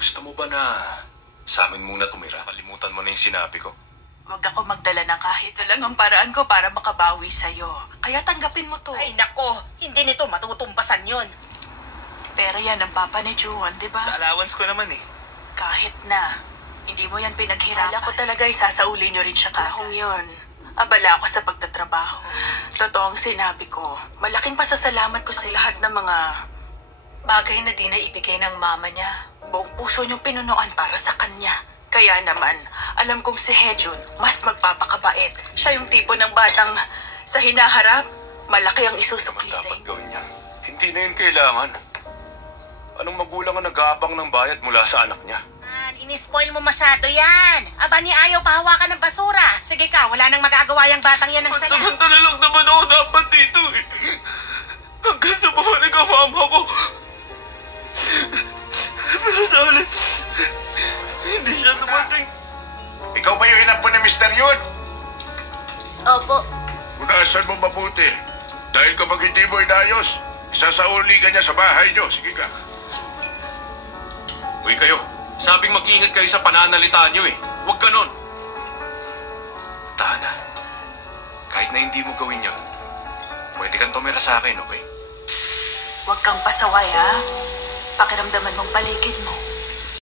Gusto mo ba na sa amin muna tumira? Kalimutan mo na yung sinabi ko. Huwag ako magdala ng kahit lang ang paraan ko para makabawi sa'yo. Kaya tanggapin mo to. Ay nako, hindi nito matutumbasan yun. Pero yan ang papa ni Juan, di ba? Sa allowance ko naman eh. Kahit na, hindi mo yan pinaghirapan. Kala ko talaga isasauli nyo rin siya kahong yun. Abala ako sa pagtatrabaho. Totoong sinabi ko, malaking pasasalamat ko sa lahat ng mga bagay na di na ibigay ng mama niya. Buong puso niyong pinunuan para sa kanya. Kaya naman, alam kong si Hejun mas magpapakabait. Siya yung tipo ng batang sa hinaharap, malaki ang isusukli sa Dapat inyo. gawin niya. Hindi na yun kailangan. Anong magulang ang nag-aabang ng bayad mula sa anak niya? Inispoil mo masyado yan. Aba ni ayaw pahawakan ng basura. Sige ka, wala nang magagawa yung batang yan ng saya. Samantala lang naman ako dapat dito eh. Hanggang sa bumalig ang mama ko. Pero sa halip, hindi siya dumating. Ikaw ba yung inapo ni Mr. Yun? Opo. Unasan mo mabuti. Dahil kapag hindi mo inayos, isasauli ka niya sa bahay niyo. Sige ka. Uy kayo, sabing mag-ingat kayo sa pananalita niyo eh. Huwag ganon. Tana, kahit na hindi mo gawin yun, pwede kang tumira sa akin, okay? Huwag kang pasaway, ha? Pakiramdaman mong paligid mo.